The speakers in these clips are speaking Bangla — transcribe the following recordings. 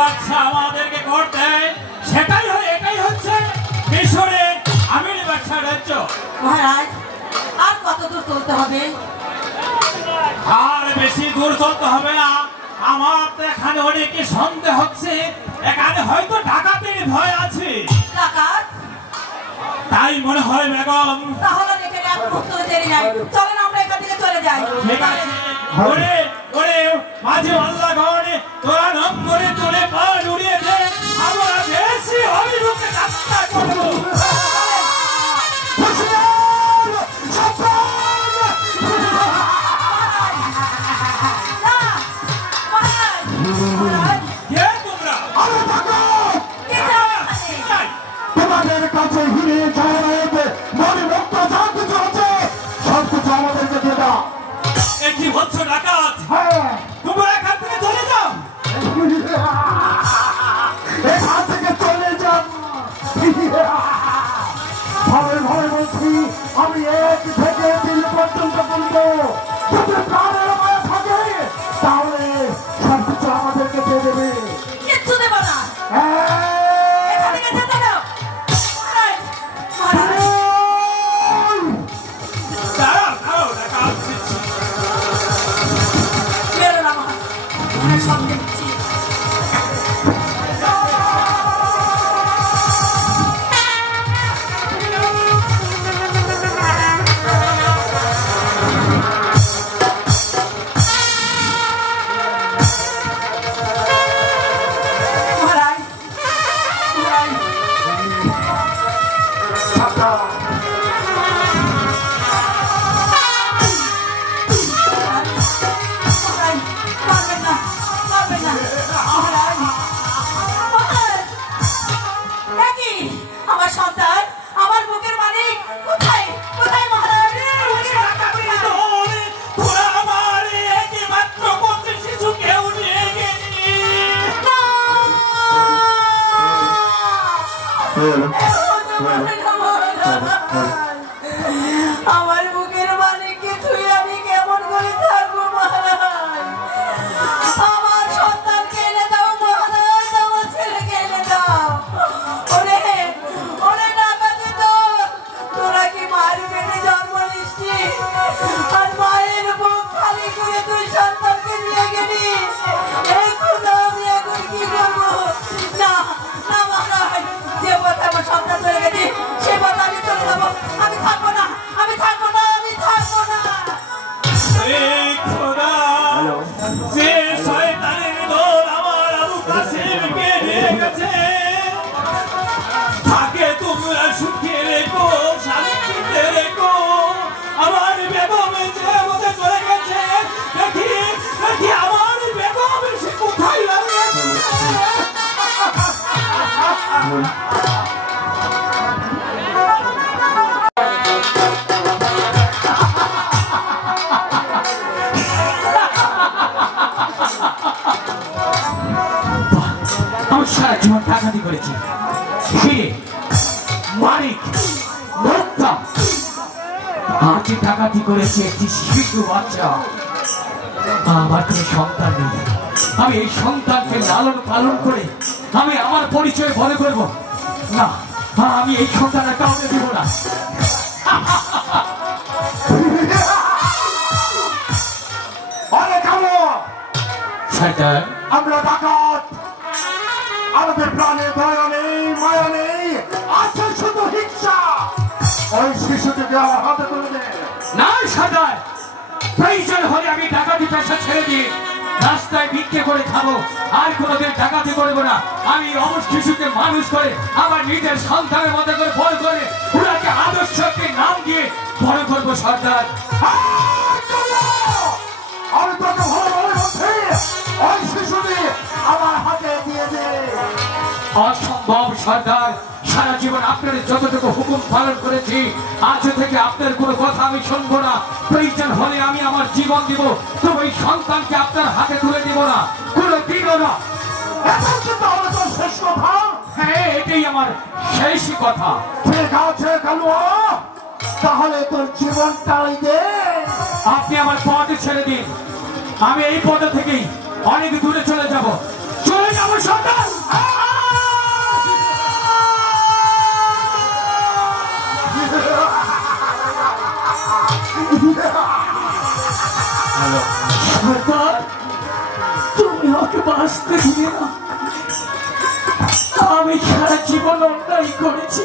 বাদশা আমাদেরকে করতে এটাই হচ্ছে মিশরে আমির বাদশার রাজ্য। মহারাজ আর কত দূর চলতে হবে? আর বেশি দূর চলতে হবে না। আমার তো এখানে অনেক সন্দেহ হচ্ছে, এখানে হয়তো ডাকাতের ভয় আছে। ডাকাত? তাই মনে হয় বেগম। তাহলে এখানে আর মুহূর্ত দেরি নাই, চলেন আমরা এখান থেকে চলে যাই। ঠিক আছে। ওরে ওরে মাঝে আল্লাহ গনে তোরা নম্বরে তোলে পা উড়িয়ে দে, আমরা বেশি অভিরূপে যাত্রা করব। তোমাদের কাছে হিরে জয়রাতে মনে মুক্ত যা কিছু আছে সব কিছু আমাদেরকে দিয়ে দাও। কি হচ্ছ ডাকাত? তোমরা এখান থেকে চলে যাও। এখান থেকে চলে যাও। ভয়ে ভয়ে বলছি, আমি 1 থেকে 3 পর্যন্ত বলবো। যদি প্রাণের মায়া থাকে তাহলে সব কিছু আমাদেরকে দিয়ে দেবে। কিচ্ছু দেব না। এখান থেকে যেতে দাও। দাঁড়াও ডাকাত। বেরো না মহারাজ, সব দেখছি। আমার সন্তান, আমার বুকের মালিক কোথায়? কোথায় মহারাজ? তোরা আমার একমাত্র পুত্র শিশু কেউ নিয়ে গেলি। আমার বুকের মালিককে তুই আমি কেমন করে থাকবো মহারাজ? আমার সন্তানকে এনে দাও মহারাজ, আমার ছেলেকে এনে দাও। ওরে ওরে ডাকাতে তো তোরা কি মায়ের পেটে জন্ম নিচ্ছি আর মায়ের বুক খালি করে তুই সন্তানকে নিয়ে গেলি। এই খোদা, আমি এখন কি করবো? না না মহারাজ, যে পথে আমার সন্তান চলে গেছি সে পথে আমি চলে যাবো। আমি থাকবো না, আমি থাকবো না, আমি থাকবো না। খোদা, যে শয়তানের দল আমার আবু কাসেমকে নিয়ে গেছে, তাকে তোমরা সুখে রেখো, শান্তিতে রেখো। আমার বেগম যে মধ্যে চলে গেছে, দেখি আমার বেগম সে কোথায় লাগিয়েছে। আমি সারা জীবন ডাকাতি করেছি, হিরে মানিক মুক্তা, আজ ডাকাতি করেছি একটি শিশু বাচ্চা। আমার কোনো সন্তান নেই, আমি এই সন্তানকে লালন পালন করে আমি আমার পরিচয় বলে করবো না। আমি এই সন্তানের কাউকে দিব না। আমরা ডাকাত, আমাদের প্রাণে দয়া নেই, মায়া নেই, আছে শুধু হিংসা। ওই শিশুটিকে আমার হাতে তুলে দে। না সর্দার, প্রয়োজন হলে আমি ডাকাতি পেশা ছেড়ে দিয়ে রাস্তায় ভিক্ষে করে খাবো, আর কোনোদিন ডাকাতি করবো না। আমি অবশ শিশুকে মানুষ করে আমার নিজের সন্তানের মতো করে বড় করে ওনাকে আদর্শকে নাম দিয়ে বড় করবো সর্দার। আমি তোকে ভালো ভালো বলছি, ওই শিশুটি আমার হাতে দিয়ে দে। অসম্ভব সর্দার, সারা জীবন আপনার যতটুকু হুকুম পালন করেছি, আজ থেকে আপনার কোনো কথা আমি শুনবো না। প্রয়োজন হলে আমি আমার জীবন দিব, তবে ওই সন্তানকে আপনার হাতে তুলে দিব না, কোনো দিনও না। শেষ কথা? হ্যাঁ, এটাই আমার শেষ কথা। ঠিক আছে কালুয়া, তাহলে তোর জীবনটাই দে। আপনি আমার পথে ছেড়ে দিন, আমি এই পথ থেকেই অনেক দূরে চলে যাব। চলে যাবো সন্তান সন্তান, তুমি আমাকে বাঁচতে দিলে না। আমি সারা জীবন অন্যায় করেছি।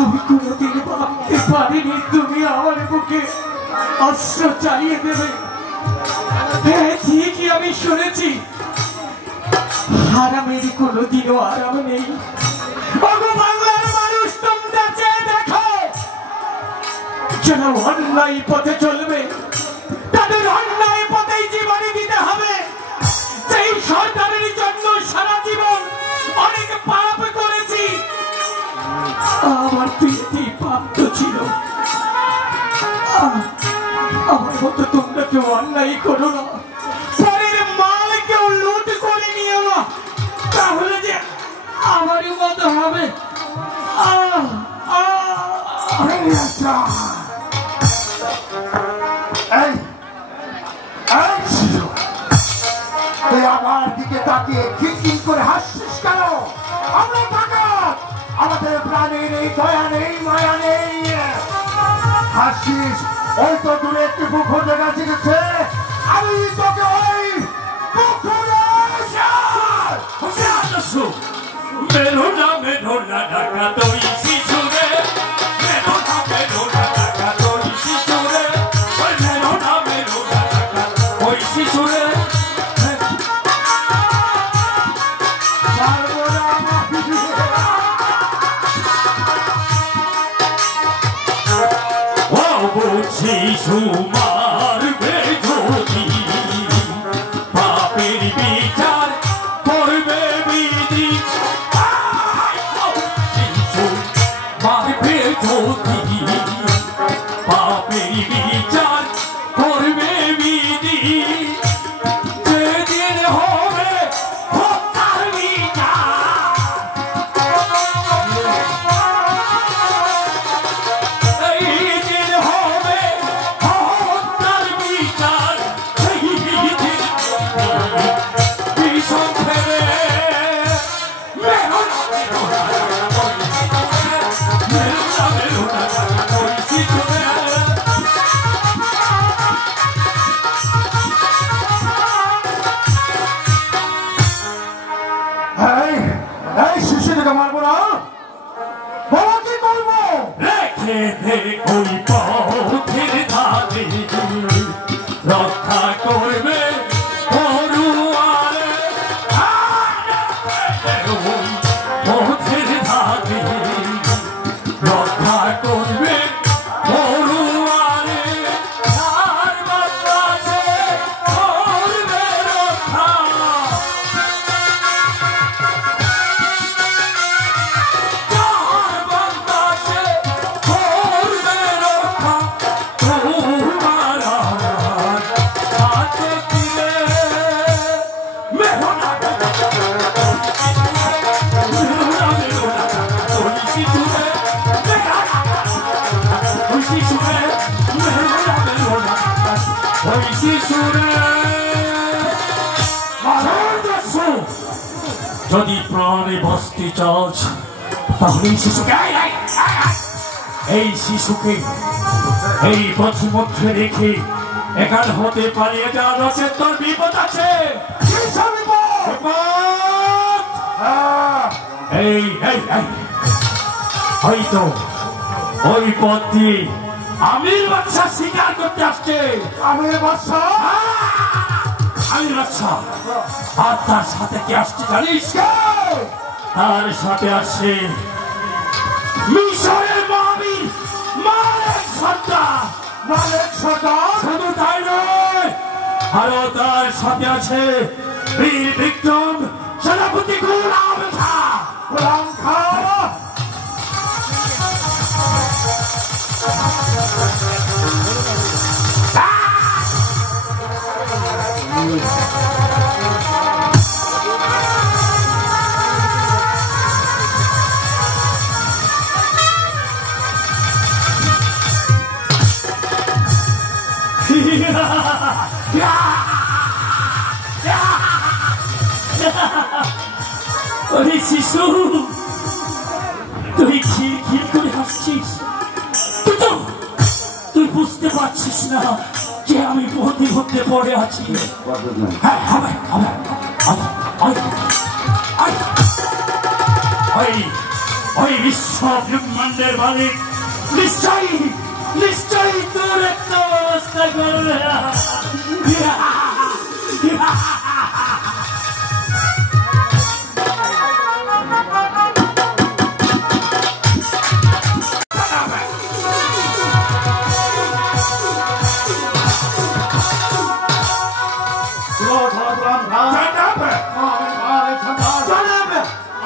আমি কোনোদিন ভাবতে পারিনি তুমি আমার বুকে অস্ত্র চালিয়ে দেবে। হ্যাঁ, ঠিকই আমি শুনেছি, হারামের কোনোদিনও আরাম নেই। বাংলার মানুষ, তোমরা চেয়ে দেখো, যারা অন্যায় পথে চলবে তাদের অন্যায় পথেই জীবনে দিতে হবে। সেই সরকারের জন্য সারা জীবন অনেক পাপ করেছি, আমার তুই পাপ তো ছিল। আমার মতো তোমরা কেউ অন্যায় করো না, পরের মাল কেউ লুট করে নিও না, তাহলে যে আমারই মতো হবে। আমার দিকে তাকিয়ে খিলখিল করে হাসছিস কেন? আমরা ডাকাত, আমাদের প্রাণের এই দয়া নেই, মায়া নেই। হাসছিস? ওই তো দূরে একটি পুকুর দেখা শিখেছে, আমি তোকে ওই পুকুরে মেরো না ডাকাত ওই শিশুরে, মেরো না ডাকাত ওই শিশুরে, মেরো না ডাকাত ওই শিশুরে। শিশু মারবে যদি, পাপের বিচার করবে বিধি। শিশু মারবে যদি, পাপের বিচার করবে বিধি। যেদিন হবে হত্যার বিচার, এই দিন হবে হত্যার বিচার। সেই দিন ভীষণ ফেরে মেরো না ওই শিশুরে। এই শিশুটিকে মারবো না, বলো কি করবো? রেখে দে ওই পথের ধারে, রক্ষা করবে পড়ুয়ারে। ওই পথের ধারে রক্ষা করবে পড়ুয়ারে, আর বাতাসে করবে রক্ষা। যদি প্রাণে বাঁচতে চাস তাহলে এই শিশুকে এই পথের মধ্যে রেখে এখান হতে পালিয়ে যা, নচেৎ তোর বিপদ আছে। এই হয়তো ওই পথ দিয়ে আমির বাদশা শিকার করতে আসছে। আমির বাদশা? আমির বাদশা। আর তার সাথে কি আসছে জানিস? তার সাথে আসছে মিশরের আমির মালেক সর্দার। মালেক সর্দার? শুধু তাই নয়, আরো তার সাথে আছে বীর বিক্রম সেনাপতি গোলাম খাঁ। গোলাম খাঁ? ওরে শিশু, তুই খিলখিল করে হাসছিস, তুই বুঝতে পারছিস না যে আমি মধ্যে মধ্যে পড়ে আছি। হ্যাঁ, ওই বিশ্ব ব্রহ্মাণ্ডের মালিক নিশ্চয়ই তোর একটা অবস্থা করবে।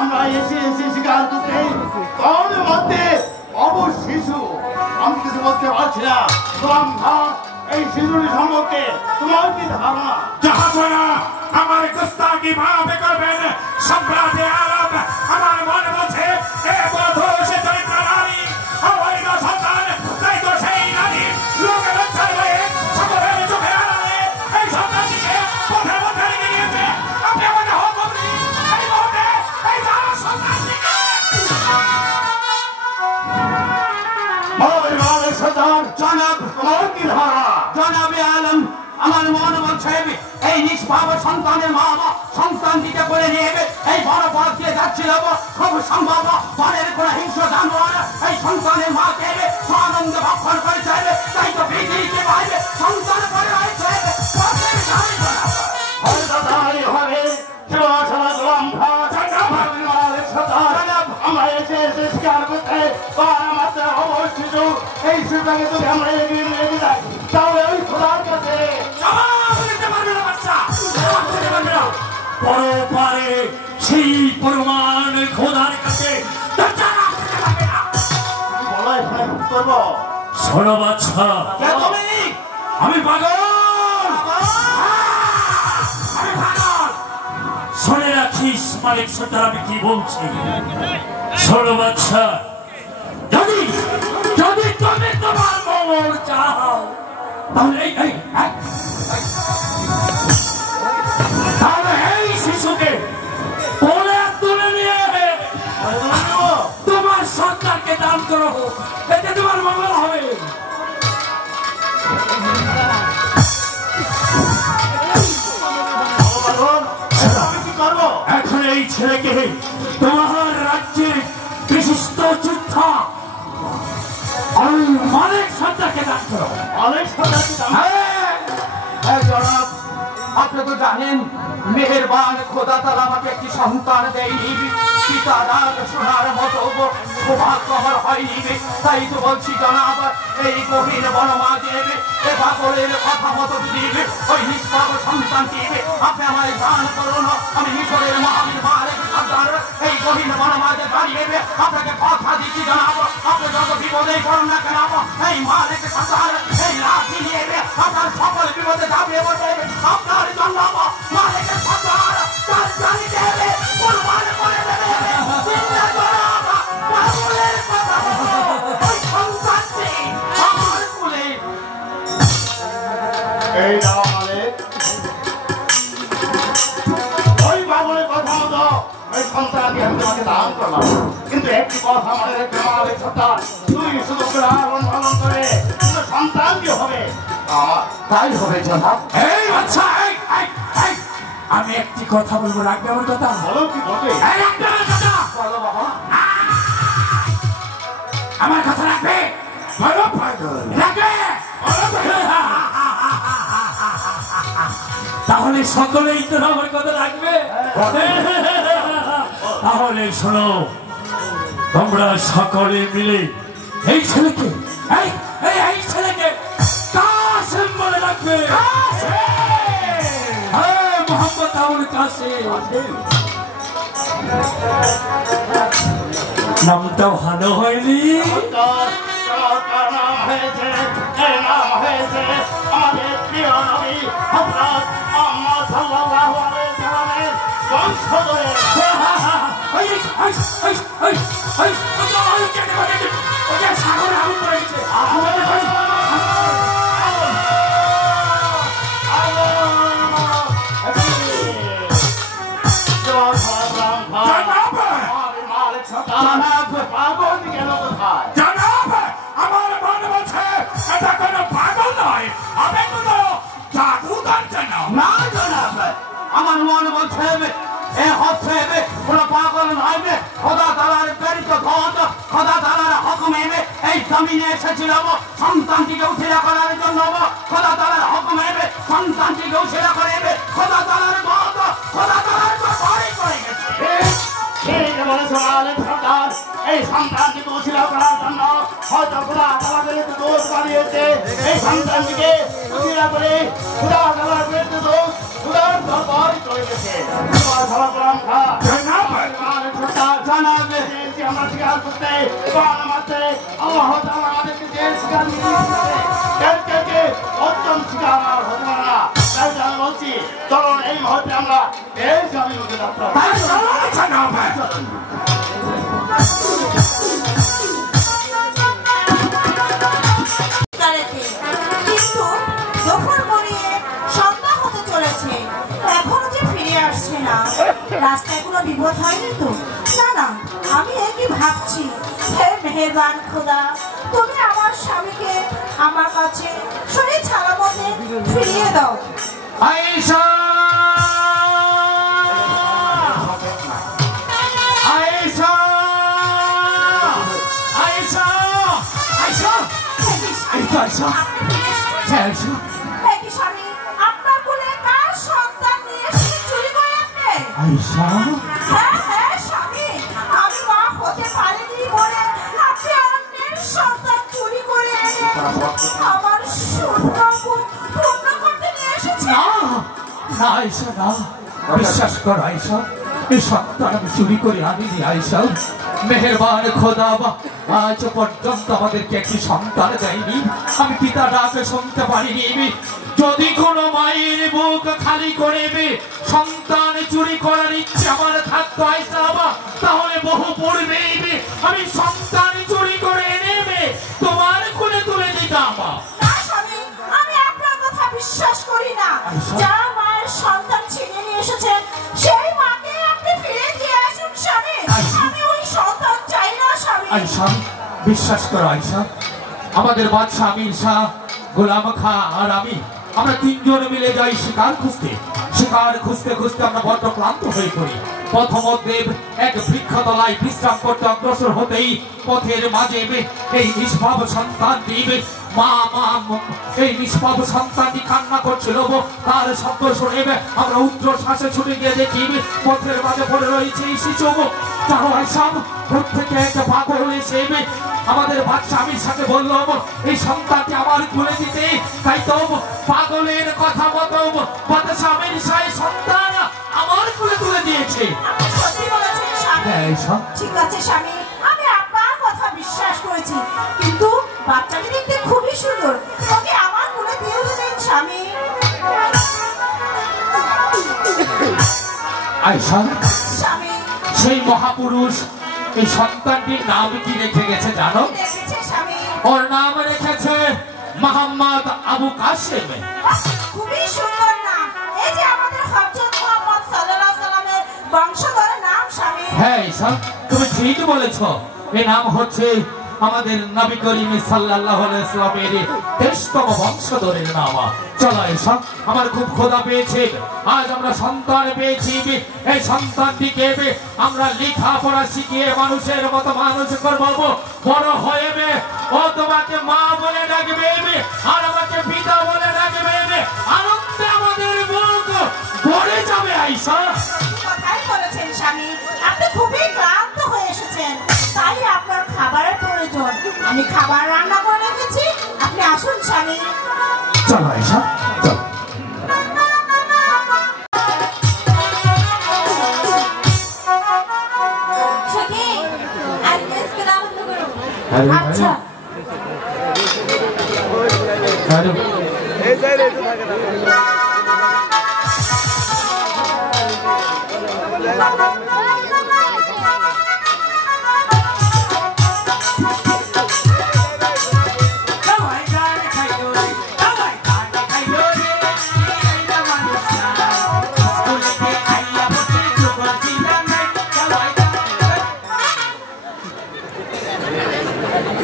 আমরা এসে শিকার করতে তাদের মধ্যে শিশু, আমি কিছু বলতে পারছি না। এই শিশুটি সম্পর্কে তোমার কি ধারণা? আমার গুস্তাখি ভাবে করবেন সম্রাটে আরব। আমার মনে বলছে এ বধূ সে চরিত্র নারী, অবৈধ সন্তান, তাই তো সেই নারী লোকের ছাড়বে সকলের চোখে আড়ালে এই সন্তানটিকে পথের মধ্যে রেখে গিয়েছে। আপনি আমাকে হুকুম দিন এই মুহূর্তে এই সন্তানটিকে। জনাবে আলম, আমার মনে বলছে এই নিষ্পাপ সন্তানের মা বাবা সন্তানটিকে করে নিয়ে এই বড় পথ দিয়ে যাচ্ছিল, খুব সম্ভব বনের কোন হিংস্র জানোয়ার এই সন্তানের মাকে আনন্দ ভক্ষণ করে চাইবে, তাই তো পৃথিবীকে বাইরে সন্তান করে রয়েছে। আমরা এসে শিকার করতে এই শিশুটাকে যদি আমরা এগিয়ে নিয়ে যাই তাহলে ওই খোলার কাছে পরপারে সেই পরমান খোদার কাছে শোনো বাচ্চা, আমি পাগল, শুনে রাখিস মালিক সর্দার আমি কি বলছি। শোনো বাচ্চা, যদি তুমি তোমার মঙ্গল চাও তাহলে এই শিশুকে বলে তুলে নিয়ে তোমার সন্তানকে দান করো, এতে তোমার মঙ্গল হবে। এখন এই ছেলেকে তোমার রাজ্যের বিশিষ্ট যোদ্ধা মালিক সর্দারকে দান করো। জনাব, আপনি তো জানেন মেহেরবান খোদা তাআলা আমাকে একটি সন্তান দেয়নি, পিতা দান শোনার মতো সৌভাগ্যহর হয়নি, তাই তো বলছি জনাব এই গহীন বনমাঝে এ পাগলের কথা মতো দিবে ওই নিষ্পাপ সন্তানটি আপনি আমায় দান করুন। আমি মিশরের মহাবীর মালিক সর্দার এই গহীন বনমাঝে দাঁড়িয়ে আপনাকে কথা দিচ্ছি জনাব, আপনি যত বিপদেই করুন না কেন এই মালিক সর্দার এই লাঠি নিয়ে আপনার সকল বিপদে যাবে বলে আপনার জন্য মালিক সর্দার তার জানি দেবে কুরবান করে দেবে। পাগলের কথা ওই সন্তানটি আমার কুলে এই দাও মালিক, ওই পাগলের কথা মতো ওই সন্তানকে আমি তোমাকে দান করলাম, কিন্তু একটি কথা মনে রেখে মালিক সর্দার, তুই শুধু লালন পালন করে কিন্তু সন্তান কি হবে আমার? তাই হবে জনাব। এই আচ্ছা, আমি একটি কথা বলবো, রাখবে আমার কথা? বলো কি বলবে? রাখবে আমার কথা? বলো বাবা। আমার কথা রাখবে? রাখবে? তাহলে সকলেই তো আমার কথা রাখবে। তাহলে শোনো, তোমরা সকলে মিলে এই ছেলেকে এই ছেলেকে কাসেম বলে রাখবে। মোহাম্মদ আবুল কাসেম নামটাও ভালো হয়নি। নাম হয়েছে আমাদের প্রিয় নবী হযরত মুহাম্মদ সাল্লাল্লাহু আলাইহি ওয়াসাল্লামের বংশধর। সাগরে আগুন পড়ে গেছে। জয় আমার মন বলছে এ হচ্ছে কোনো পাগল নয় খোদা তাআলার প্রেরিত দূত, খোদা তাআলার হুকুমে এই জমিনে এসেছিলাম সন্তানটিকে উঠিয়া করার জন্য। খোদা তাআলার হুকুমে সন্তানটিকে উঠিয়া করে খোদা তাআলার দূত, খোদা তাআলার দরবারে করে গেছে। ঠিক বলেছো আলেম সরকার, এই সন্তানটিকে উঠিয়া করার জন্য হয়তো খোদা তাআলার দূত বানিয়েছে। এই সন্তানটিকে উঠিয়া করে খোদা তাআলার দূত খোদার দরবারে চলে গেছে। তোমার সালাম খা জনাব আলেম সরকার জানাবে যে আমরা স্বীকার করতে কোরআন মানতে আল্লাহ তাআলা আমাদেরকে যে স্বীকার করতে কে অত্যন্ত স্বীকার আর হতে পারে না। তাই আমি বলছি চলুন এই মুহূর্তে আমরা এই জমির মধ্যে যাত্রা জনাব কিন্তু দুপুর গড়িয়ে সন্ধ্যা হতে চলেছে, এখনো যে ফিরে আসছে না। রাস্তায় কোনো বিপদ হয়নি তো? না না, আমি একই ভাবছি। হে মেহেরবান খোদা, তুমি আমার স্বামীকে আমার কাছে শরীর সালামতে ফিরিয়ে দাও। আয়েশা আয়েশা আয়েশা আয়েশা আয়েশা আয়েশা একই স্বামী, আপনার কোলে কার সন্তান নিয়ে এসে চুরি করে আপনি? আয়েশা হ্যাঁ হ্যাঁ স্বামী, আমি মা হতে পারিনি বলে আপনি অন্যের সন্তান চুরি করে এনে আমার শূন্য পূর্ণ করতে নিয়ে এসেছেন। না না আয়েশা না, বিশ্বাস কর আয়েশা, এই সন্তান আমি চুরি করে আনিনি আয়েশা। মেহেরবান খোদা আজ পর্যন্ত আমাদেরকে একটি সন্তান দেয়নি, আমি পিতা ডাকে শুনতে পারিনি। যদি কোনো মায়ের বুক খালি করে সন্তান চুরি করার ইচ্ছে আমার থাকতো আয়েশা, তাহলে বহু পূর্বে আমি সন্তান চুরি করে এনে তোমার কোলে তুলে দিতাম। না স্বামী, আমি আপনার কথা বিশ্বাস করি না। যার মায়ের সন্তান ছিনিয়ে নিয়ে এসেছেন সেই মাকে আপনি ফিরে দিয়ে আসুন স্বামী। আমি ওই সন্তান চাই না স্বামী। আয়েশা বিশ্বাস করো আয়েশা, আমাদের বাদশা আমির শাহ, গোলাম খা আর আমরা তিনজন মিলে যাই শিকার খুঁজতে। শিকার খুঁজতে খুঁজতে আমরা বড্ড ক্লান্ত হয়ে পড়ি। পথমধ্যে এক বৃক্ষতলায় বিশ্রাম করতে অগ্রসর হতেই পথের মাঝে এই নিষ্পাপ সন্তানটি মা মা এই নিষ্পাপ সন্তানটি কান্না করছিল। তার শব্দ শুনে আমরা উচ্চ শ্বাসে ছুটে গিয়ে দেখি পথের মাঝে পড়ে রয়েছে এই শিশু। জানো আয়েশা, প্রত্যেকে একটা পাগল এসে আমাদের বাদশা আমির সাথে বললো এই সন্তানটি আমার তুলে দিতে। তাই তো পাগলের কথা মতো বাদশা আমির সাহেব সন্তান আমার কোলে তুলে দিয়েছে। আপনি সত্যি বলেছেন স্বামী। ঠিক আছে স্বামী, আমি আপনার কথা বিশ্বাস করেছি, কিন্তু বাচ্চাটি দেখতে খুবই সুন্দর, ওকে আমার কোলে দিয়ে দেবেন স্বামী। আয়েশা, স্বামী সেই মহাপুরুষ এই সন্তানটির নাম কি রেখে গেছে জানো? দেখেছে স্বামী, ওর নাম রেখেছে মোহাম্মদ আবু কাসেম। খুবই সুন্দর নাম। এই যে আমাদের হযরত মুহাম্মদ সাল্লাল্লাহু আলাইহি সাল্লামের বংশধরের নাম স্বামী। হ্যাঁ আয়েশা, তুমি ঠিক বলেছ। এই নাম হচ্ছে আমাদের নবী করিম সাল্লাল্লাহু আলাইহি ওয়াসাল্লামের 23তম বংশধরের নাম। চলো আয়েশা, আমার খুব ক্ষুধা পেয়েছে। আজ আমরা সন্তান পেয়েছি, এই সন্তানটিকে আমরা লেখাপড়া শিখিয়ে মানুষের মতো মানুষ করবো। বড় হয়ে ও তোমাকে মা বলে ডাকবে আর আমাকে পিতা বলে ডাকবে। আনন্দে আমাদের বুক ভরে যাবে আয়েশা। কথাই বলেছেন স্বামী, আপনি খুবই ক্লান্ত হয়ে এসেছেন, তাই আপনার খাবারের প্রয়োজন। আমি খাবার রান্না করে রেখেছি, আপনি আসুন স্বামী। চলো আয়েশা, চলো। সখী, আজকে স্কুল আরম্ভ করো। আরে, আচ্ছা আরে,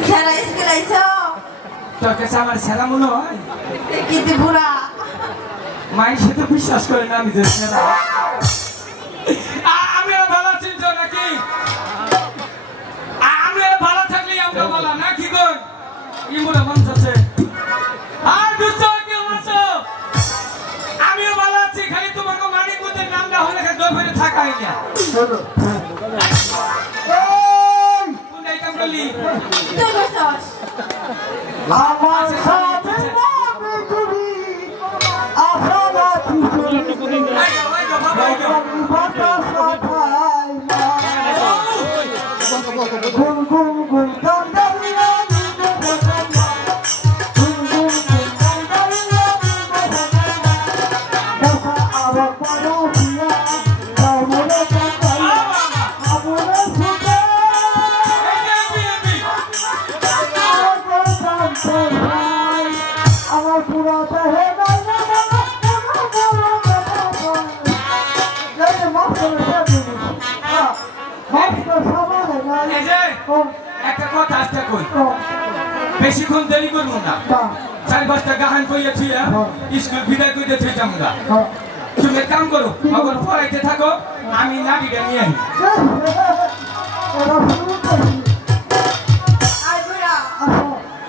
খেলা স্কুল আইছো? তোর কাছে আমার সেরা মনে হয়? কিন্তু বুড়া মাইসে তো বিশ্বাস করে না আমি দেখছি না আমিও ভালো চিন্তা নাকি আমিও ভালো থাকলে আমরা ভালো না কি কর ইমুরা মানুষ আছে আর দুষ্ট কেউ আছো আমিও ভালো আছি খালি তোমাকে মানিক মধ্যে নামটা হলে দরবারে থাকাই না কোনটাই কাম করলি তুই বসছস আমার সামনে নামে তুমি আশা তুমি বাতাস পাই না গুন গুন গুন গান্ধারিয়া একটা কথা আজকে কই বেশিক্ষণ দেরি করবো না 4-5টা গাহান কইয়াছি স্কুল বিদায় কইতে থইতাম না তুমি এক কাম করো এখন পড়াইতে থাকো আমি নাড়িটা নিয়ে আনি আই বুড়া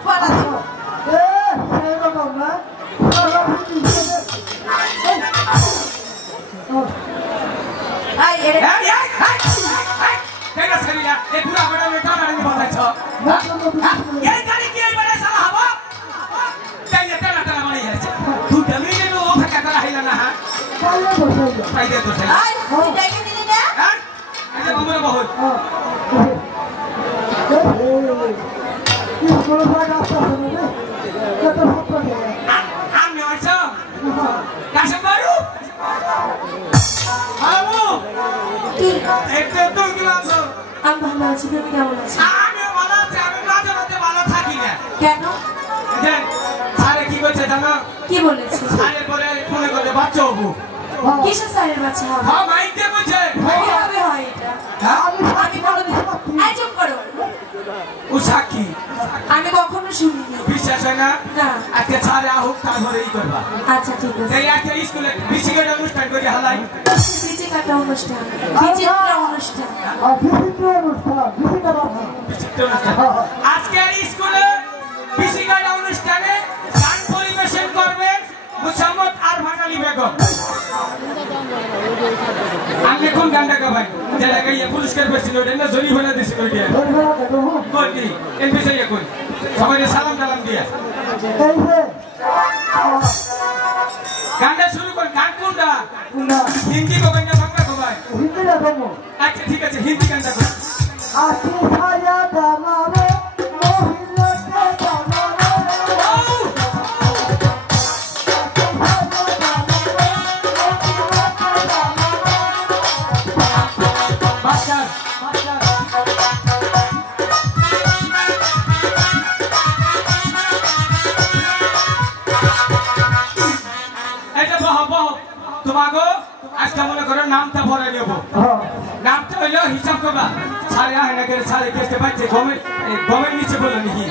পালা আই এরে কেনা সারিয়া এই পুরা বড় মেটা মারি বসাইছ এই গাড়ি কি এই বড় সালা হবো তাই না টানা মারি যাচ্ছে তুই দমি নে ও ফাকা করা হইলা না হ্যাঁ তাই দে তো সাই আই তুই দেখে দিলি না হ্যাঁ এটা বমরে বহুত আমি আইছ কাছে মারু আমু তুই একটু তুই কি আছো আমি ভালো আছি তুমি কেমন আছো আমি ভালো আছি আমি মাঝে মাঝে ভালো থাকি না কেন দেখ স্যারে কি কইছে জানো কি বলেছে স্যারে পরে ফোনে করে বাচ্চা হবো কিসের স্যারের বাচ্চা হবে হ্যাঁ মাইকে কইছে কিভাবে হয় এটা আমি বলে এই চুপ করো ও সাক্ষী আমি কখনো শুনিনি বিশ্বাস হয় না না আজকে স্যারে আহুক তারপরে এই করবা আচ্ছা ঠিক আছে এই আজকে স্কুলে বিসিকেট অনুষ্ঠান করে হালাই বিচি কাটা অনুষ্ঠান বিচিত্র অনুষ্ঠান বিচিত্র অনুষ্ঠান আজকে স্কুলে বিসিকেট অনুষ্ঠানে গান পরিবেশন করবেন মুসাম্মদ আর ভাটালি বেগম আপনি কোন গানটা গাবেন যেটা গাইয়া পুরস্কার পেয়েছিল ওটা না জরি ভরা দিছিল ওইটা কোন কি এমপি সাইয়া কোন সবাই সালাম টালাম দিয়া গানটা শুরু কর গান কোনটা হিন্দি গাবেন না বাংলা গাবেন আচ্ছা ঠিক আছে হিন্দি গানটা কর তোমাগো আজকে মনে করো নামটা ভরে নেব নামটা হইলো হিসাব করবা সারে আহে না করে সারে কেসে বাচ্চে গমের নিচে বলো নাকি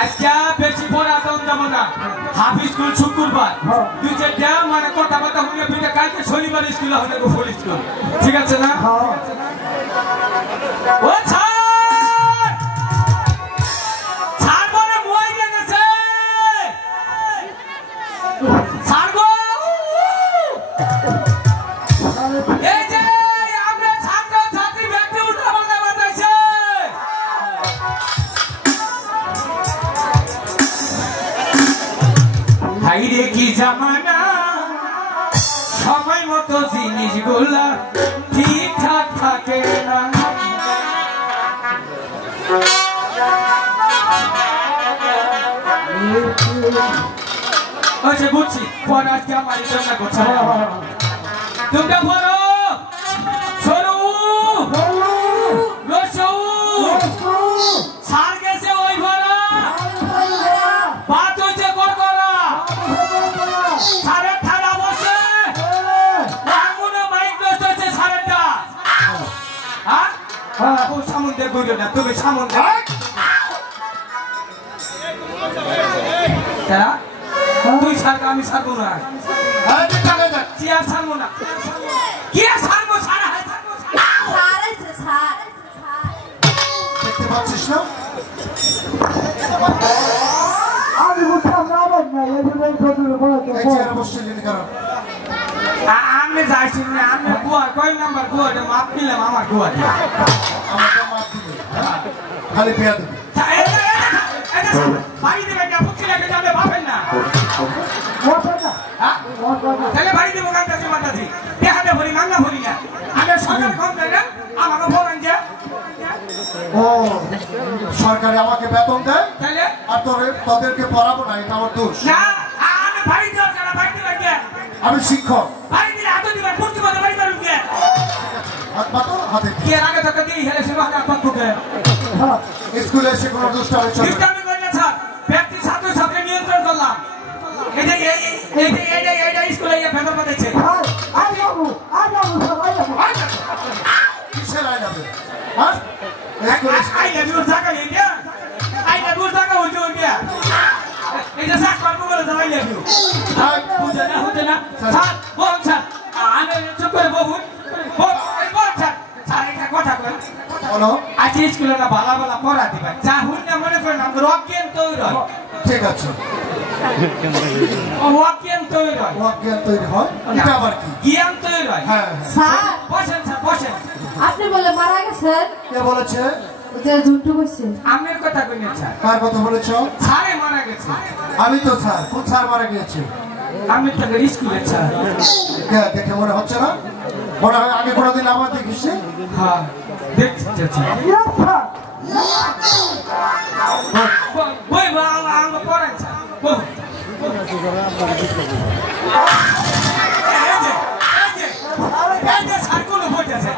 আজকে বেশি পড়াতাম যাবো না হাফ স্কুল শুক্রবার 2-4টা মানে কথা হলে দুইটা কালকে শনিবার স্কুল হবে ফুল স্কুল ঠিক আছে না ও হাইরে কি জামানা সময় মতো জিনিসগুলা ঠিকঠাক থাকে না আচ্ছা বুঝছি পরে আজকে আমার জন্য করছে তোমরা পড়ো সরু রসু সার গেছে ওই ভরা বাত হয়েছে করা সারের থালা বসে এমন মাইক নষ্ট হয়েছে সারেরটা হ্যাঁ ও সামুদ্রে গইল না তুমি সামুদ্রে তারা তুই ছাড়বো আমি ছাড়বো না হ্যাঁ তুই টাকা দেখ কি আর ছাড়বো না কি আর ছাড়বো ছাড়া হয় ছাড়বো দেখতে পাচ্ছিস না আমি বুঝলাম না আমার না এই প্রথমে বলতে এই চেয়ারে বসছিলেন কারণ আমি যাইছি না আমি গুয়া কয় নাম্বার গুয়া মাপ নিলাম আমার গুয়া দিয়ে আমাকে মাপ দিবে হ্যাঁ? খালি পেয়া দেবে বাড়ি দেবে না পুচ্ছি লাগে যাবে ভাবেন না বলতে না হ্যাঁ বলতে না তাহলে বাড়ি দেবো কান্দাছি মাতাছি দেখাতে ভরি মাংনা ভরি না আমি সরকার কম দেয় না আমাকে বলেন যে ও সরকারে আমাকে বেতন দেয় তাহলে আর তোদেরকে পড়াবো না এটা আমার দোষ না আমি বাড়ি দেওয়ার কেন বাড়ি দেবেন কে আমি শিক্ষক বাড়ি দিলে এত দিবেন পুচ্ছি মতো বাড়ি পারুন কে হাত পাতো হাতে কি এর আগে তোকে দিয়ে হেলে সে বাহানা আপনার বুকে হ্যাঁ স্কুলে এসে কোনো দুষ্টামি চলবে না। দুষ্টামি করি না স্যার ব্যক্তি ছাত্র ছাত্রী নিয়ন্ত্রণ করলাম এই যে স্কুলে গিয়ে ভেতর পাঠাচ্ছে আই বাবু সবাই যাবো কিসের আইন হবে হ্যাঁ স্কুলে এসে- আই লাভ ইউ জায়গা ইন্ডিয়া আই লাভ ইউ জায়গা হচ্ছে ইন্ডিয়া এই যে স্যার করবো বলে আই লাভ ইউ হ্যাঁ, হচ্ছে না স্যার বলুন স্যার আমি চুপ করে বহুন বল স্যার স্যার একটা কথা বলেন বলো আজ স্কুলে না ভালো ভালো পড়া দিবেন যা হুন না মনে করেন আমরা রকেন তৈরি হয় ঠিক আছে রকেন তৈরি হয় অজ্ঞান তৈরি হয় এটা আবার কি জ্ঞান তৈরি হয় হ্যাঁ হ্যাঁ। স্যার বসেন স্যার বসেন আপনি বলে মারা গেছেন কে বলেছে ওই যে ঝুন্টু বসছেন আমের কথা কইনি স্যার কার কথা বলেছ স্যারে মারা গেছে আমি তো স্যার কোন স্যার মারা গিয়েছে আমি তো স্কুলে স্যার কে দেখে মনে হচ্ছে না মনে হয় আগে কোনোদিন আমার দেখিস নি? হ্যাঁ দেখছি স্যার বই আমরা পড়েন স্যার বই এই যে স্যার কোনো বইতেছে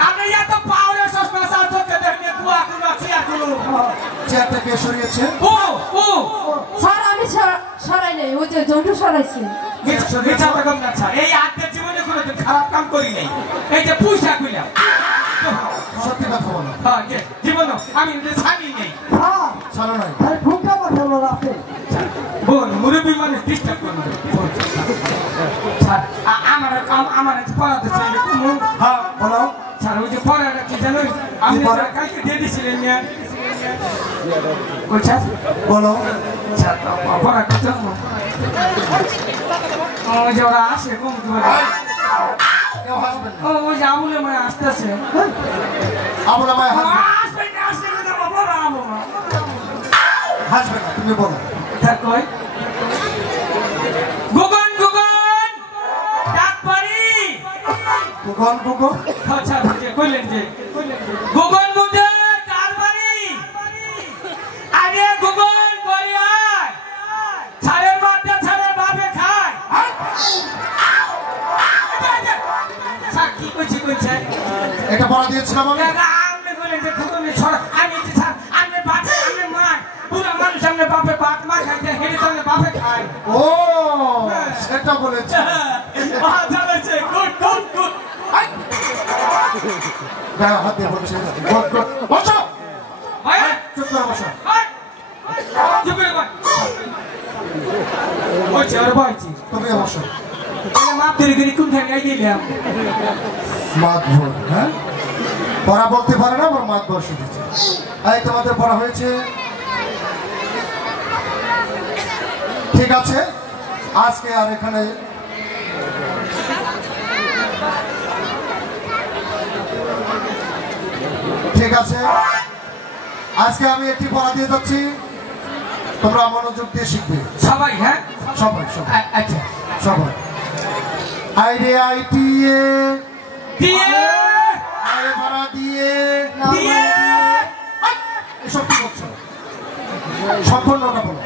আপনি এত পাওয়ারের সস্তা স্যার তোকে দেখলে বুয়া কোনো চিয়া কোনো চেয়ারটা কে সরিয়েছে ও ও স্যার আমি সরাই নাই ওই যে ঝুন্টু সরাইছি মিথ্যা কথা না স্যার এই আত্মের জীবনে কোনো খারাপ কাম করি নাই এই যে পয়সা কইলাম সত্যি কথা বলো হ্যাঁ জীবন আমি ছাড়ি নেই ছাড়ো নাই ভুকা বসানো রাখে বোন মুরব্বী মানুষ ডিস্টার্ব করুন স্যার আমার পড়াতে চাই হ্যাঁ বলো স্যার ওই যে পড়াটা কি জানো আপনি পড়া? কালকে দিয়ে দিয়েছিলেন না ওই স্যার বলো স্যার পড়া কত ওই যে ওরা আসে কম কেউ হাসবেন না ওই যে আমুলে মানে আসতেছে আমরা আমায় হাসবেন আসবেন না আসলে পড়া আমো হাসবে না তুমি বলো স্যার কই গুগন গুগন ডাক পারি গুগল গুগল আচ্ছা বুঝে কইলেন যে গুগন বুঝে কার বাড়ি আগে গুগন করি আয় ছাড়ের মাঠটা ছাড়ে বাপে খায় স্যার কি কইছে এটা পড়া দিয়েছিলাম আমি আপনি বলেন যে গুগনের ছড়া আমি যে স্যার আপনি বাপে আপনি মা পুরো মানুষ সামনে বাপে বাপ মা খাইতে হেঁটে সামনে বাপে খায় ও সেটা বলেছে চালাচ্ছে গুড গুড গুড গায়ে হাত দিয়ে বলছে গুড গুড বসো ভাই চুপ করে বসো চুপ করে ভাই ওই চেয়ার বসছি তুমি বসো মাপ ধরে করে কোনখানে গেলাম মাতভর হ্যাঁ পড়া বলতে পারে না আমার মাতভর শিখেছে এই তোমাদের পড়া হয়েছে ঠিক আছে আজকে আর এখানে ঠিক আছে আজকে আমি একটি পড়া দিয়ে যাচ্ছি তোমরা মনোযোগ দিয়ে শিখবে সবাই হ্যাঁ সবাই সবাই আচ্ছা সবাই আইরে আইটি এ দিয়ে আয় ভাড়া দিয়ে দিয়ে এসব কি করছো সম্পূর্ণটা বলো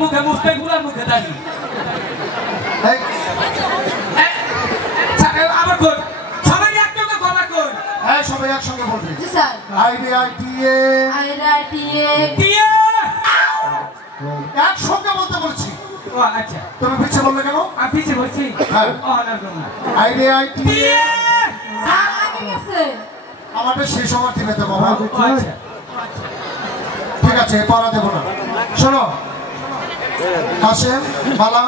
মুখে মুখে গুলার মুখে দাঁড়ি এই, আবার কর সবাই একটুকে খবর কর এই সবাই একসঙ্গে বলবে জি স্যার আইরে আইটি এ আইরাটিয়ে দিয়ে একসঙ্গে বলতে বলছি ও আচ্ছা তুমি পিছিয়ে বললে কেন? আমি পিছিয়ে বলছি হ্যাঁ। ও না না আইডিয়া আইটি আগে গেছে। আমাদের শেষ হওয়ার দিবে তো বাবা। ও আচ্ছা ঠিক আছে পড়া দেবো না। শোনো কাশেম মালা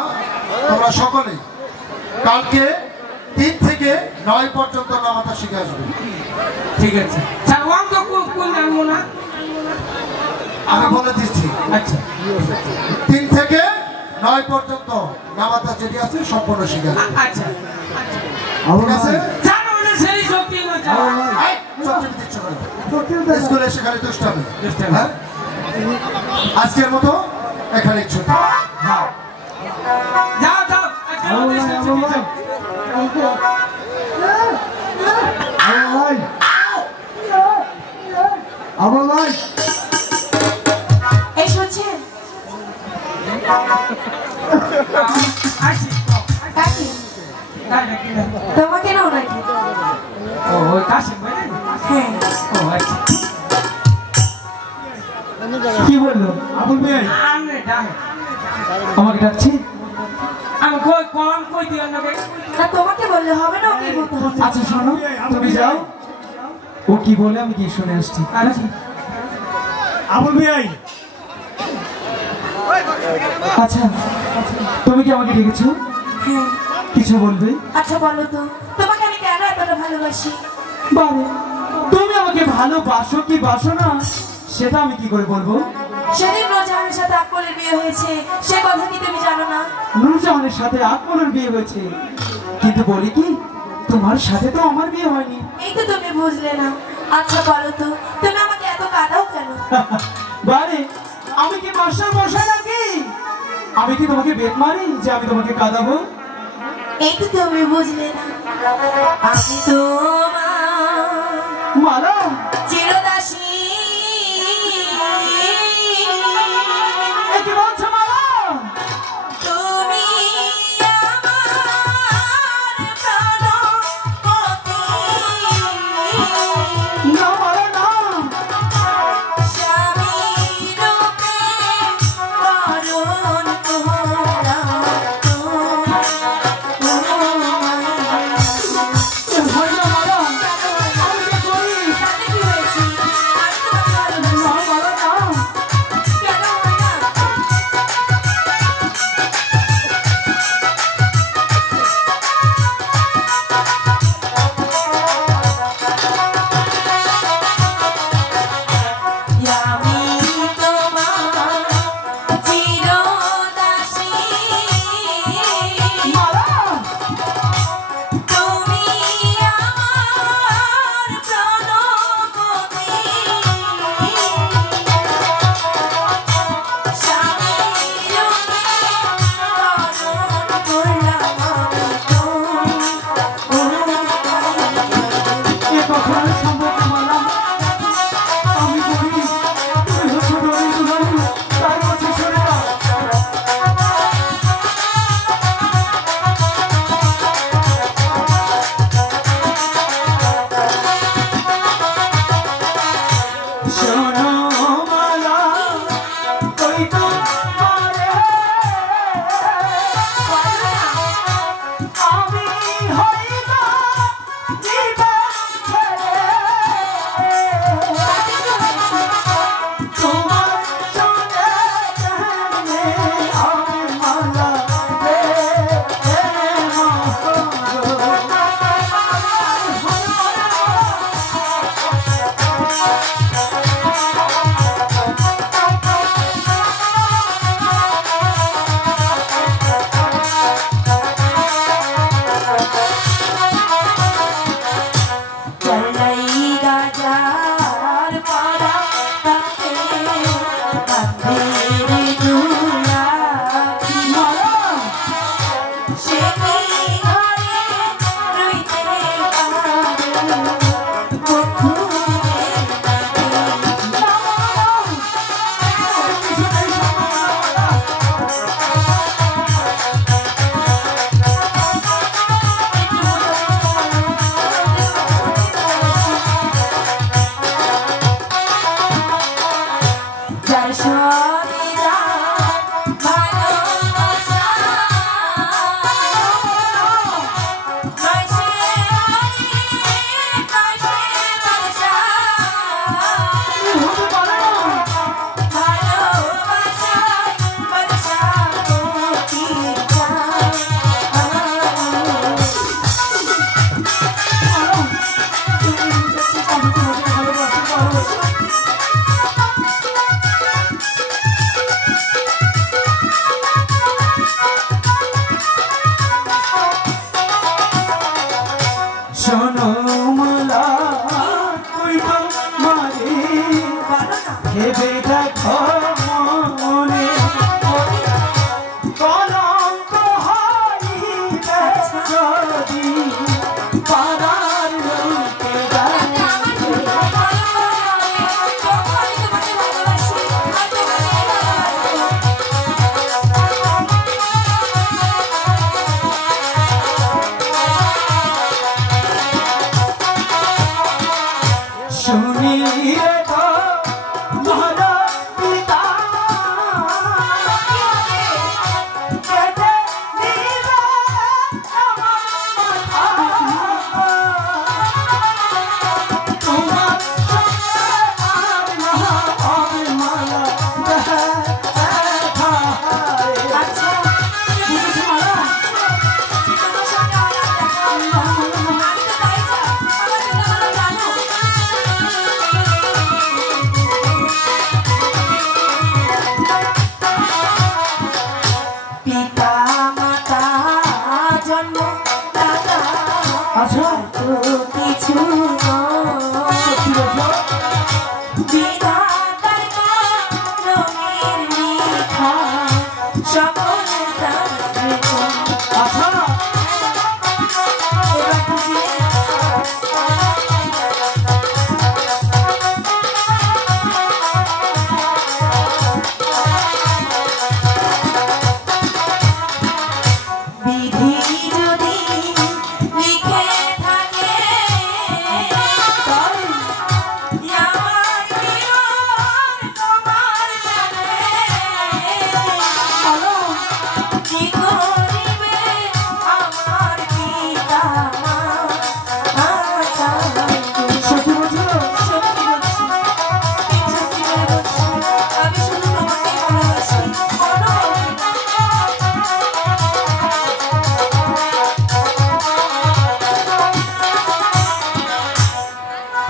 তোমরা সকলেই কালকে 3 থেকে 9 পর্যন্ত নামাতা শিখে আসবে। ঠিক আছে স্যার অঙ্ক কোন জানবো না আমি বলে দিচ্ছি আচ্ছা 3 থেকে 9 পর্যন্ত নামাতা যেটি আছে সম্পূর্ণ শিখে আসবে। আচ্ছা ঠিক আছে? জানো না সেই শক্তি না এই, চটচটি দিচ্ছ কেন? স্কুলে এসে খালি দুষ্টামি। হ্যাঁ? আজকের মতো এখানে ছুটি। যাও যাও আচ্ছা আমাদের সাথে যাও আমার ভাই এই শুনছেন আসি কাকি তাই নাকি না তোমাকে নাও নাকি? ও ওই কাশিম ভাই নাকি? হ্যাঁ ও আচ্ছা কি বললো আবুল ভাই আমি ডাক আমাকে ডাকছি? আমি কই কম কই দিও না না তোমাকে বললে হবে না, ওকে বলতে হবে। আচ্ছা শোনো তুমি যাও, ও কি বলে আমি কি শুনে আসছি। আচ্ছা আবুল ভাই আচ্ছা তুমি কি আমাকে ডেকেছো? হ্যাঁ কিছু বলবে? আচ্ছা বলো তো, তোমাকে আমি কেন এতটা ভালোবাসি? বারে তুমি আমাকে ভালোবাসো কি বাসো না সেটা আমি কি করে বলবো? সেদিন নূরজাহানের সাথে আকবরের বিয়ে হয়েছে, সে কথা কি তুমি জানো না? নূরজাহানের সাথে আকবরের বিয়ে হয়েছে, কিন্তু বলি কি তোমার সাথে তো আমার বিয়ে হয়নি। এই তো তুমি বুঝলে না। আচ্ছা বলো তো, তুমি আমাকে এত কাঁদাও কেন? বারে আমি কি মাস্টার মশাই নাকি? আমি কি তোমাকে বেত মারি যে আমি তোমাকে কাঁদাবো? এই তো তুমি বুঝলে না। আমি তোমার মালা চিরদাসী। এ কি বলছো মালা? তুমি আমার প্রাণপতি। না মালা না, স্বামী রূপে বরণ করলাম তোমায়। এ হয় না মালা।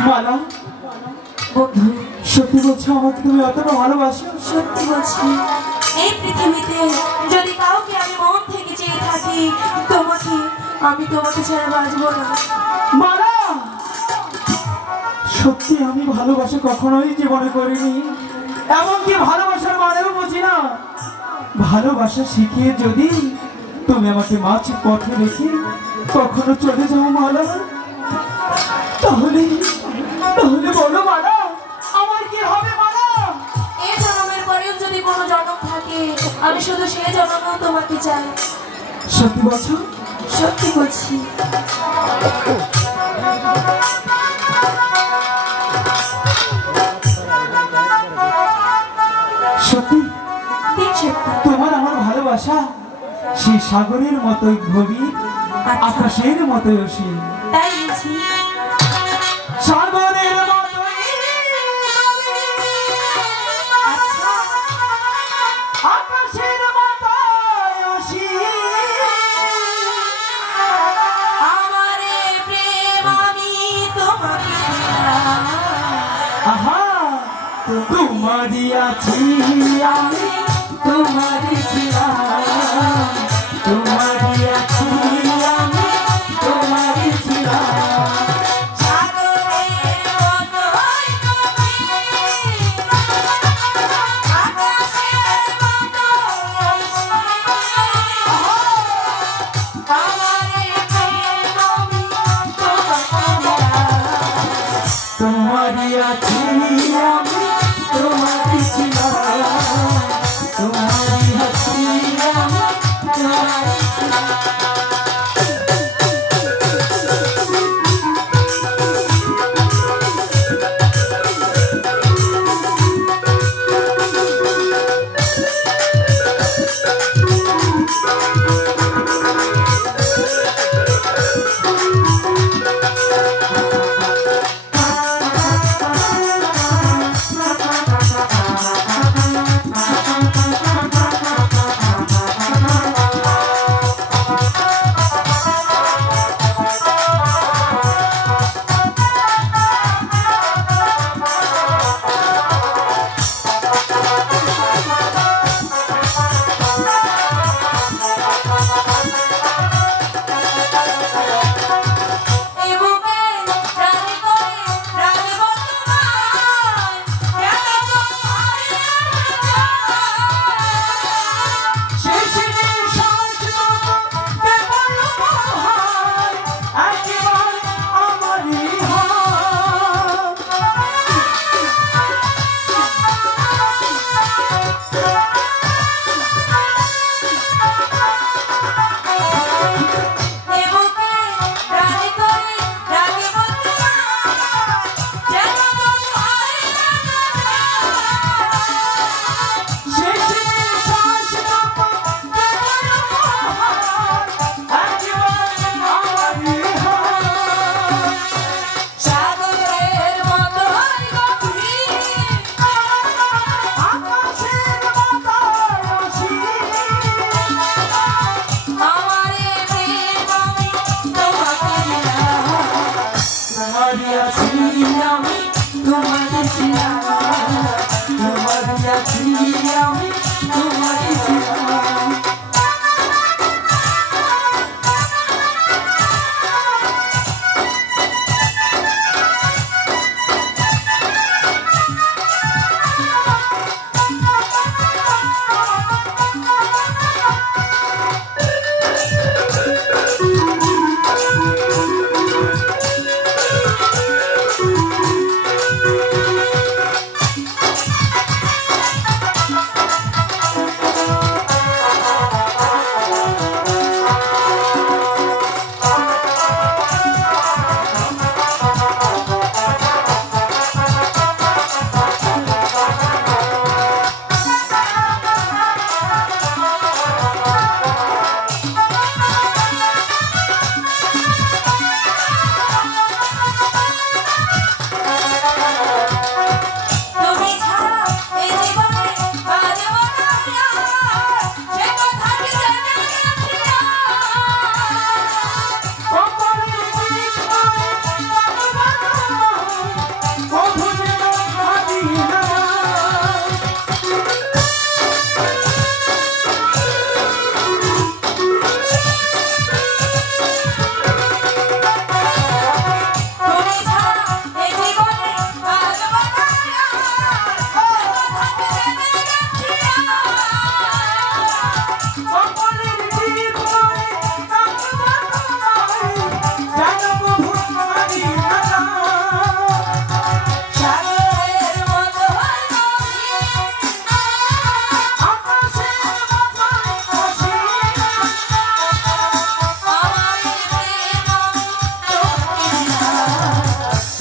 মালা, বন্ধু সত্যি বলছো আমাকে তুমি অতটা ভালোবাসো? সত্যি বলছি, এই পৃথিবীতে যদি কাউকে আমি মন থেকে চেয়ে থাকি আমি তোমাকে ছাড়া বাঁচবো না। মালা, সত্যি আমি ভালোবাসা কখনোই জীবনে করিনি, এমনকি ভালোবাসার মানেও বুঝি না। ভালোবাসা শিখিয়ে যদি তুমি আমাকে মাছ পথে রেখে কখনো চলে যাও মালা, তাহলে তাহলে বলো মালা, আমার কি হবে মালা? এই জন্মের পরেও যদি কোনো জন্ম থাকে, আমি শুধু সেই জন্মেও তোমাকে চাই। সত্যি বলছো? সত্যি বলছি। সত্যি? সত্যি। তোমার আমার ভালোবাসা সেই সাগরের মতোই গভীর, আকাশের মতোই অসীম। তাই বলছি। সাগরের মতোই আকাশের মতোই অসীম। আমারে প্রেম আমি তোমাকে দিলাম। আহা, তোমারই আছি আমি, তোমারই ছিলাম, তোমারই আছি আমি, তোমারই ছিলাম। সাগরের মতোই গভীর, আকাশের মতোই অসীম। আমারে প্রেম আমি তোমাকে দিলাম। তোমারই আছি আমি, তোমারই ছিলাম, তোমারই আছি আমি, তোমারই ছিলাম।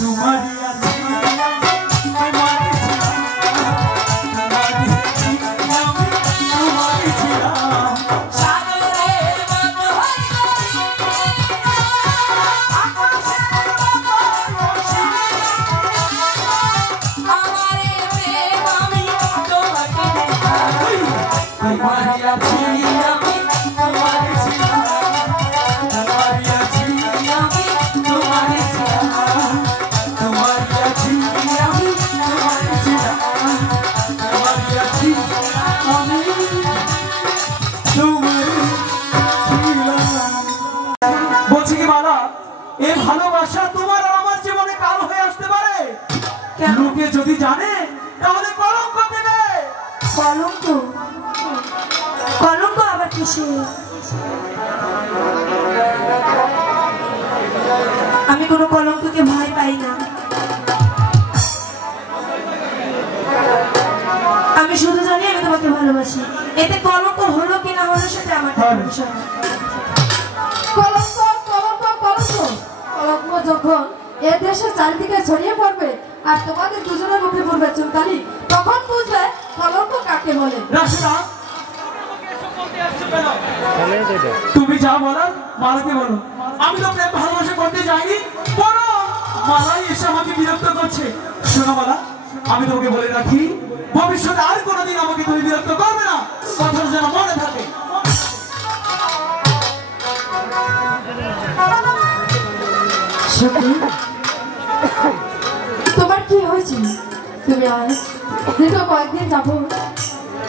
তোমারই আছি তোমারই ছিলাম সাগরের মতো হইল আকাশের মতো আমারে প্রেম আমি তোমাকে দেখাই তোমারই আছি আমি তোমারই ছিলাম তোমারই আছি আমি তোমারই ছিলাম তোমারই আছি আমি তোমারই ছিলাম তোমারই আছি আমি তোমারই ছিলাম। বলছি কি মালা, এই ভালোবাসা তোমার আর আমার জীবনে কাল হয়ে আসতে পারে। লোকে যদি জানে তাহলে কলঙ্ক দেবে। কলঙ্ক কলঙ্ক আবার কিসে? আমি কোনো কলঙ্ককে ভয় পাই না। আমি শুধু জানি আমি তোমাকে ভালোবাসি। এতে কলঙ্ক হলো কি না হলো সেটা আমার বিষয় না। কলঙ্ক কলঙ্ক কলঙ্ক কলঙ্ক যখন এ দেশের চারিদিকে ছড়িয়ে পড়বে আর তোমাদের দুজনের মুখে পড়বে চুনকালি, তখন বুঝবে কলঙ্ক কাকে বলে। রাশিদা, তুমি যা বলার মালাকে বলো। আমি তো প্রেম ভালোবাসা করতে যাইনি, বলো মালাই এসে আমাকে বিরক্ত করছে। শোনো মালা, আমি তোমাকে বলে রাখি, ভবিষ্যতে আর কোনোদিন আমাকে তুমি বিরক্ত করবে না, কথাটা যেন মনে থাকে। সত্যি তোমার কি হয়েছে? তুমি আজ দীর্ঘ কয়েকদিন যাবো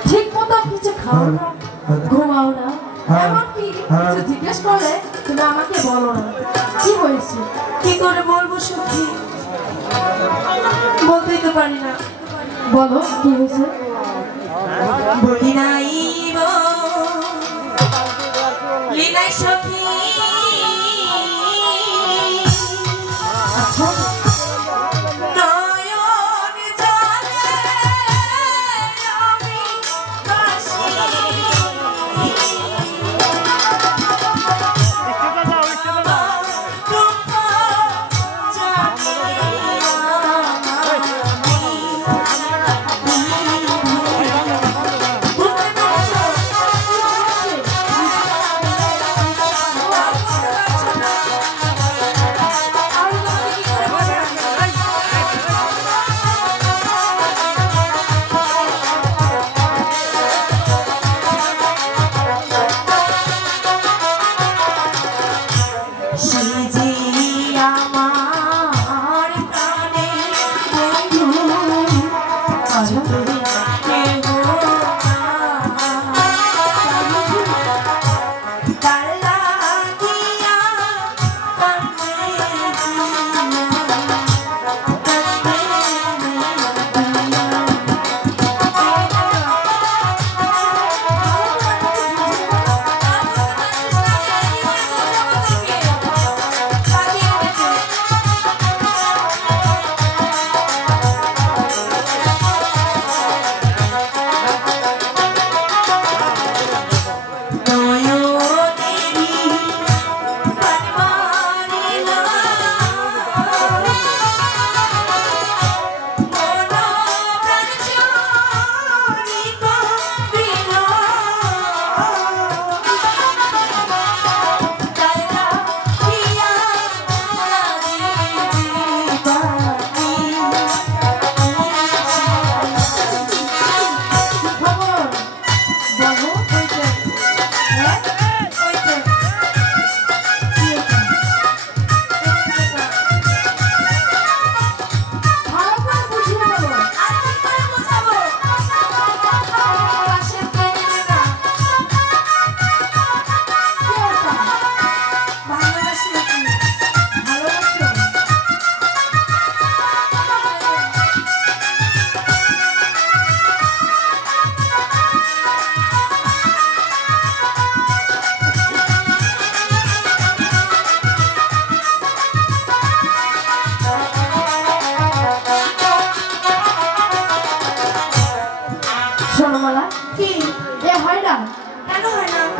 ঠিক মতো কিছু খাও না, ঘুমাও না, এমনকি কিছু জিজ্ঞেস করলে তুমি আমাকে বলো না কি হয়েছে। কি করে বলবো সখী? বলতেই তো পারি না। বলো কি হয়েছে। বলি নাই লীলাই সখী আচ্ছা নয়ন জলে আমি ভাসি।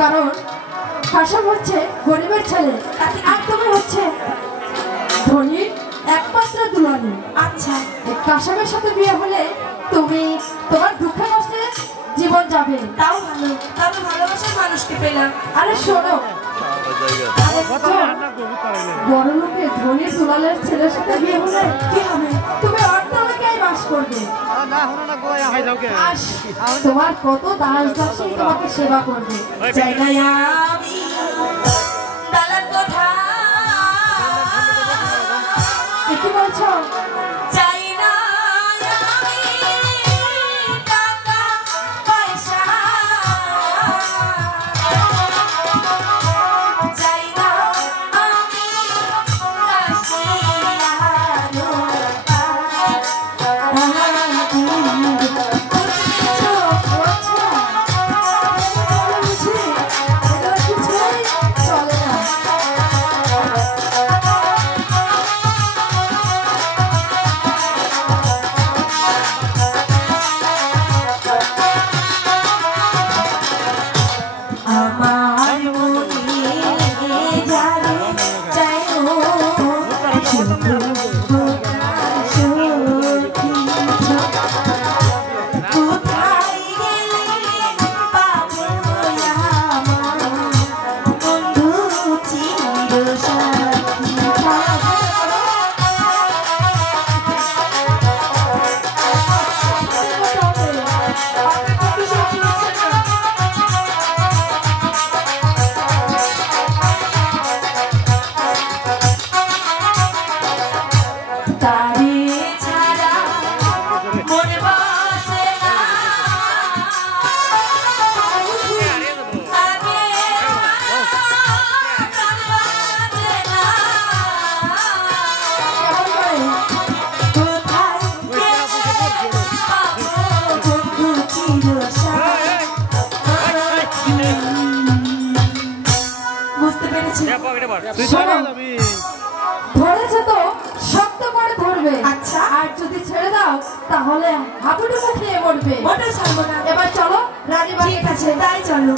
কারণ কাশেম হচ্ছে গরিবের ছেলে, তাকে একদমই হচ্ছে ধনী একমাত্র দুলালি। আচ্ছা এই কাশাবের সাথে বিয়ে হলে তুমি তোমার দুঃখে কষ্টে জীবন যাবে। তাও ভালো, তবে ভালোবাসার মানুষকে পেলাম। আরে শোনো, বড় লোকের ধনীর দুলালের ছেলের সাথে বিয়ে হলে কি হবে? তুমি অর্থলোকেই বাস করবে আর তোমার কত দাস দাসী তোমাকে সেবা করবে। জায়গায় আমি দালান কোঠা কি বলছো? চাই না আমি টাকা পয়সা, চাই না আমি চলে না। আমার মনে যারে চাই ও শুধু কোথায় গেলে পাবো আমার বন্ধু চিরসাথী। তারে ছাড়া মন বসে না, আগে প্রাণ বাজে না, কোথায় গেলে পাবো বন্ধু চিরসাথী। বুঝতে পেরেছি। শোনো, ধরেছে তো শক্ত করে ধরবে। আচ্ছা। আর যদি ছেড়ে দাও তাহলে হাবুডুবু খেয়ে মরবে। মোটেও ছাড়বো না। এবার চলো রানীবাড়ি। ঠিক আছে, তাই চলো।